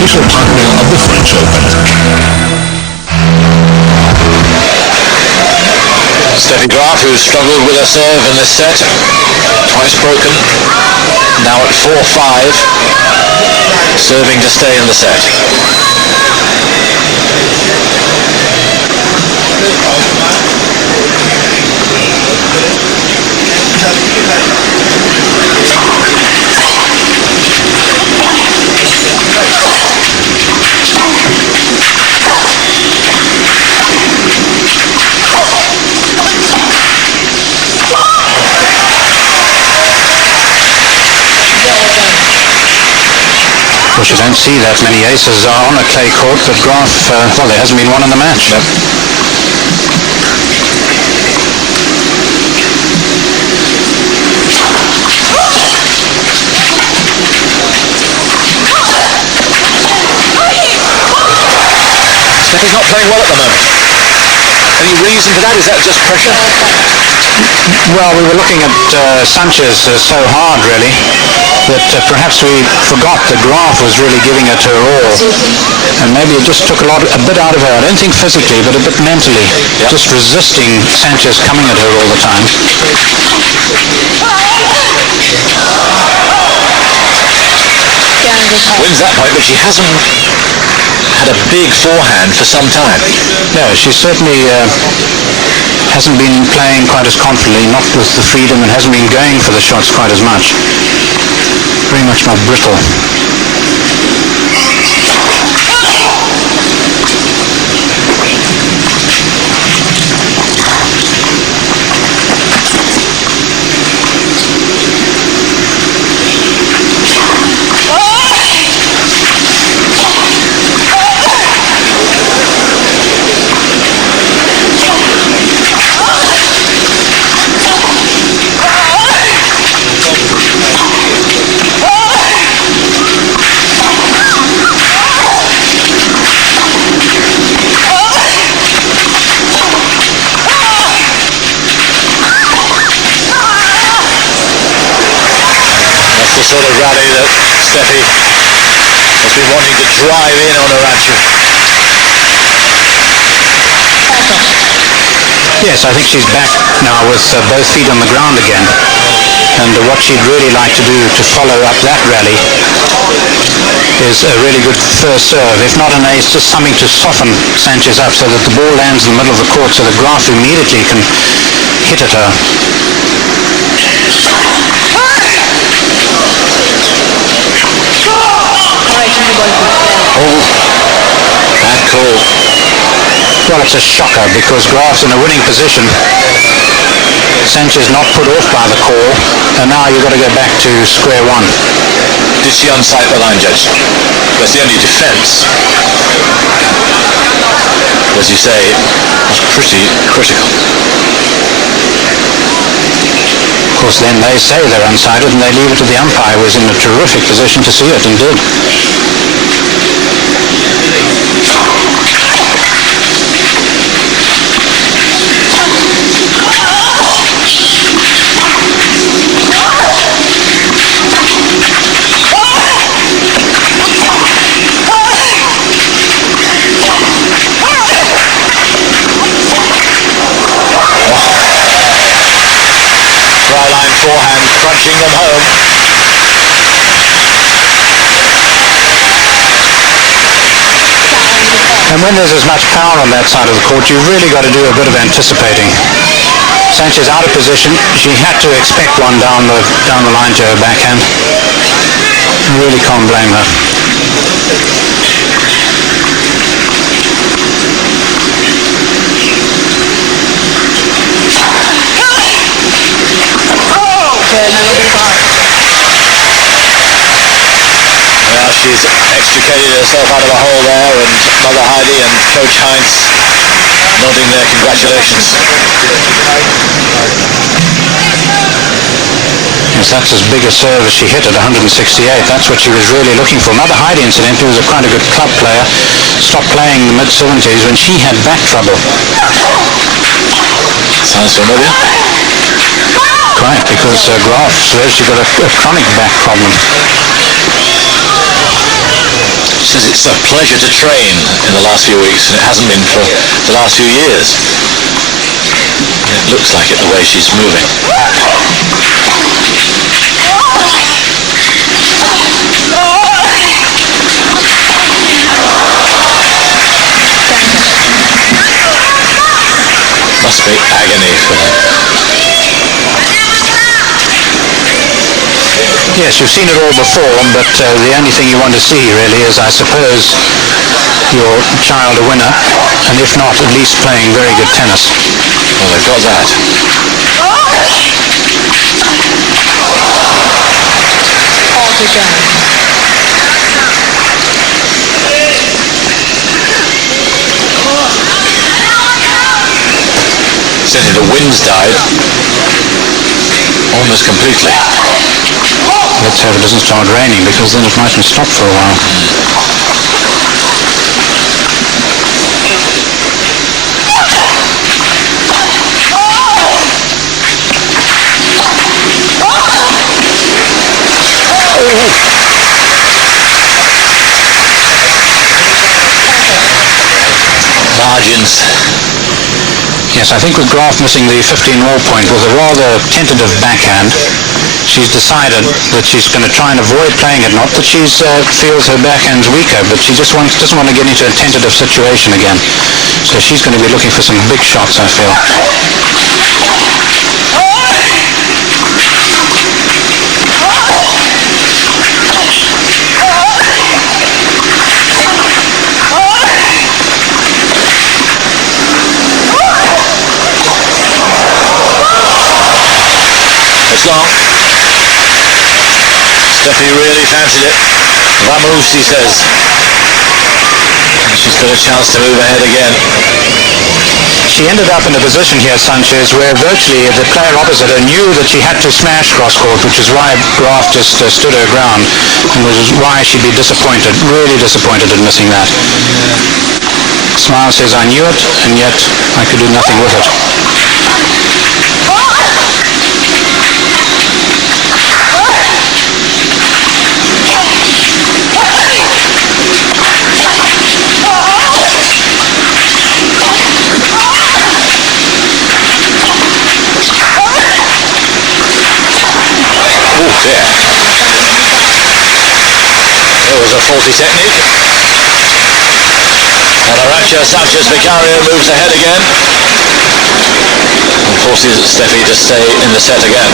official partner of the French Open. Steffi Graf, who struggled with her serve in this set, twice broken, now at 4-5, serving to stay in the set. Well, you don't see that many aces on a clay court, but Graf, well, there hasn't been one in the match. Nope. Steffi's not playing well at the moment. Any reason for that? Is that just pressure? Well, we were looking at Sanchez so hard, really, that perhaps we forgot that Graf was really giving it her all. And maybe it just took a bit out of her. I don't think physically, but a bit mentally. Yep. Just resisting Sanchez coming at her all the time. Wins that point, but she hasn't had a big forehand for some time. No, she certainly hasn't been playing quite as confidently, not with the freedom, and hasn't been going for the shots quite as much. Very much more brittle. The sort of rally that Steffi has been wanting to drive in on Arantxa. Yes, I think she's back now with both feet on the ground again. And what she'd really like to do to follow up that rally is a really good first serve. If not an ace, just something to soften Sanchez up so that the ball lands in the middle of the court so that Graf immediately can hit at her. Oh, bad call. Well, it's a shocker because Graf's in a winning position. Sanchez not put off by the call, and now you've got to go back to square one. Did she unsight the line judge? That's the only defence. As you say, it was pretty critical. Of course, then they say they're unsighted and they leave it to the umpire, who was in a terrific position to see it and did. Line forehand, crunching them home. And when there's as much power on that side of the court, you've really got to do a bit of anticipating. Sanchez out of position. She had to expect one down the line to her backhand. Really can't blame her. Well, she's extricated herself out of a hole there, and Mother Heidi and Coach Heinz nodding their congratulations. Yes, that's as big a serve as she hit at 168. That's what she was really looking for. Mother Heidi, incidentally, was quite a good club player. Stopped playing in the mid-70s when she had back trouble. Sounds familiar. Quite, because Graf says she got a chronic back problem. says it's a pleasure to train in the last few weeks, and it hasn't been for the last few years. It looks like it the way she's moving. Must be agony for her. Yes, you've seen it all before, but the only thing you want to see really is, I suppose, your child a winner, and if not, at least playing very good tennis. Well, they've got that. Certainly the wind's died almost completely. Let's hope it doesn't start raining, because then it mightn't stop for a while. Margins. Yes, I think with Graf missing the 15-all point with a rather tentative backhand, she's decided that she's going to try and avoid playing it. Not that she feels her backhand's weaker, but she just doesn't want to get into a tentative situation again. So she's going to be looking for some big shots, I feel. It's long. Steffi really fancied it. Vamos, he says. And she's got a chance to move ahead again. She ended up in a position here, Sanchez, where virtually the player opposite her knew that she had to smash cross-court, which is why Graf just stood her ground, and which is why she'd be disappointed, really disappointed in missing that. Smile says, I knew it, and yet I could do nothing with it. Oh dear. There was a faulty technique. And Arantxa Sanchez Vicario moves ahead again. And forces Steffi to stay in the set again.